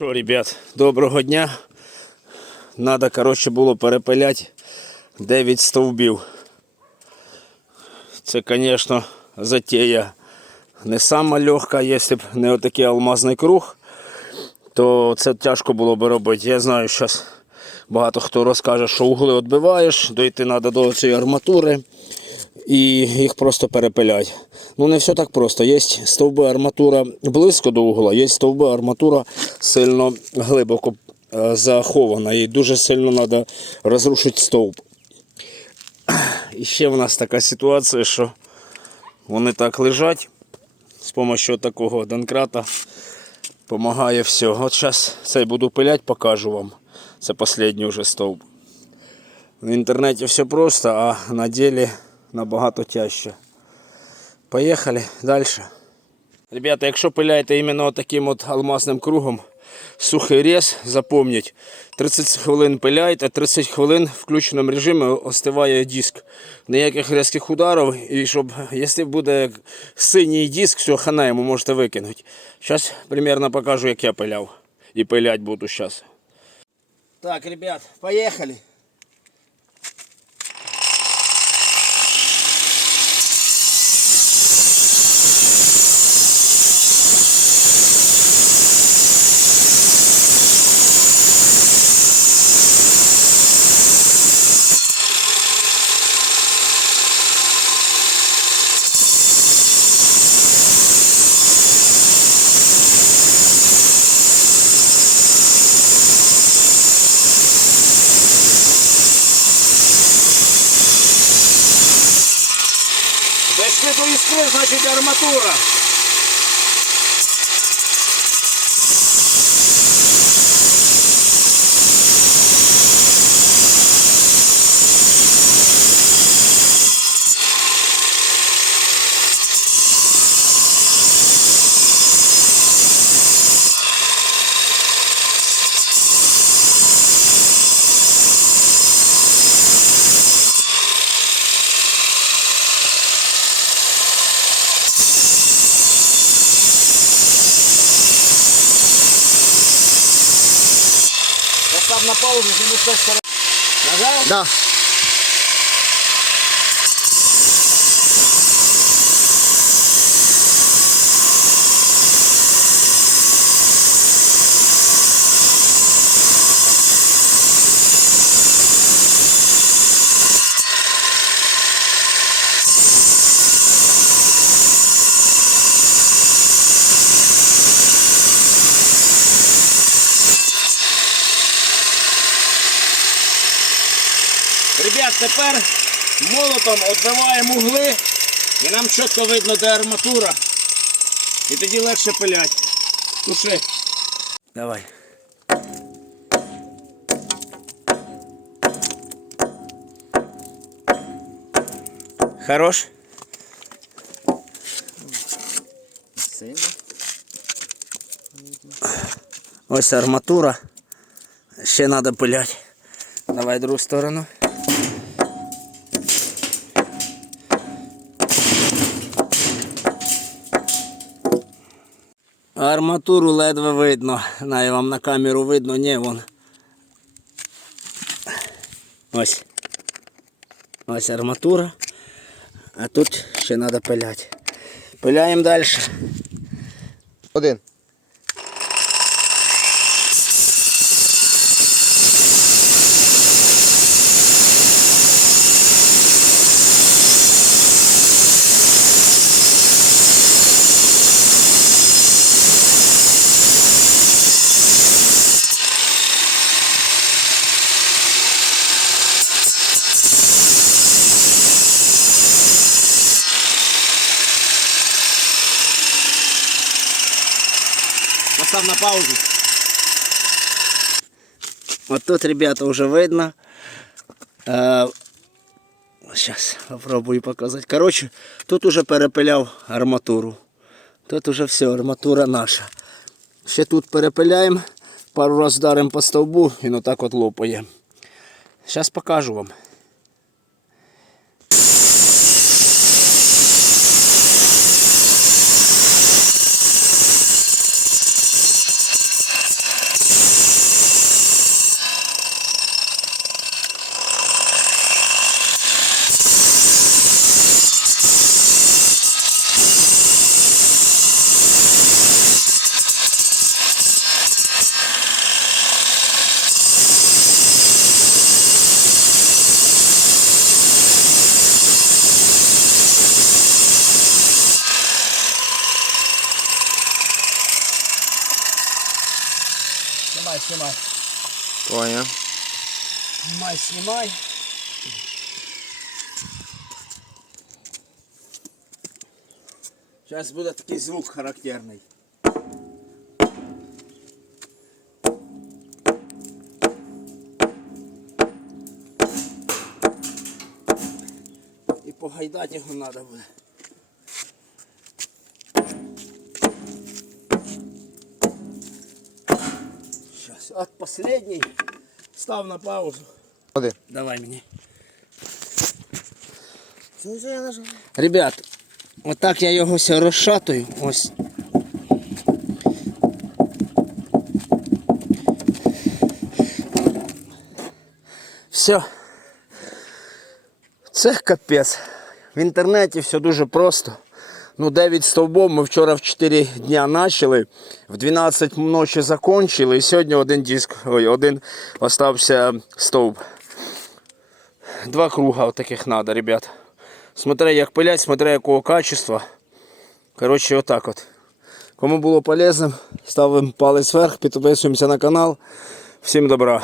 Що, ребят, доброго дня. Надо, коротше, було перепиляти 9 стовбів. Це, звісно, затея не сама легка, якщо б не отакий алмазний круг, то це тяжко було б робити. Я знаю, зараз багато хто розкаже, що угли відбиваєш, дойти треба до цієї арматури і їх просто перепилять. Ну не все так просто. Є стовби арматура близько до угла, є стовби арматура сильно глибоко е, захована. І дуже сильно треба розрушити стовп. І ще в нас така ситуація, що вони так лежать з допомогою такого донкрата. Помагає все. От зараз цей буду пиляти, покажу вам. Це останній вже стовп. В інтернеті все просто, а на ділі набагато тяжче. Поїхали далі. Ребята, якщо пиляєте іменно таким от алмазним кругом, сухий рез, запомніть, 30 хвилин пиляйте, 30 хвилин в включеному режимі остиває диск. Ніяких різких ударів, і щоб, якщо буде синій диск, все, хана йому можете викинути. Зараз примерно покажу, як я пиляв. І пилять буду зараз. Так, ребят, поїхали. До іскри, значить арматура. На паузу, зніму з тої сторони. Нажав? Да. Ребят, тепер молотом відбиваємо угли і нам чітко видно, де арматура. І тоді легше пилять. Туши. Давай. Хорош? Ось арматура. Ще треба пиляти. Давай другу сторону. Арматуру ледве видно. На вам на камеру видно, ні, вон. Ось. Ось арматура. А тут ще треба пиляти. Пиляємо далі. Один. Постав на паузу. Вот тут, ребята, уже видно. Сейчас попробую показать. Короче, тут уже перепиляв арматуру. Тут уже все, арматура наша. Ще тут перепиляємо, пару раз вдаримо по стовбу і отак от лопає. Зараз покажу вам. Снимай. Понял. Снимай, снимай. Зараз буде такий звук характерний. І погайдати його треба буде. От последній. Став на паузу. Один. Давай мені. Ребят, отак я його розшатую. Ось. Все. Це капець. В інтернеті все дуже просто. Ну, 9 стовбов ми вчора в 4 дня почали, в 12 ночі закончили, і сьогодні один диск, ой, один остався стовп. Два круга таких надо, ребят. Смотря як пилять, смотря якого качества. Коротше, отак от. Кому було полезним, ставимо палець вверх, підписуємося на канал. Всім добра.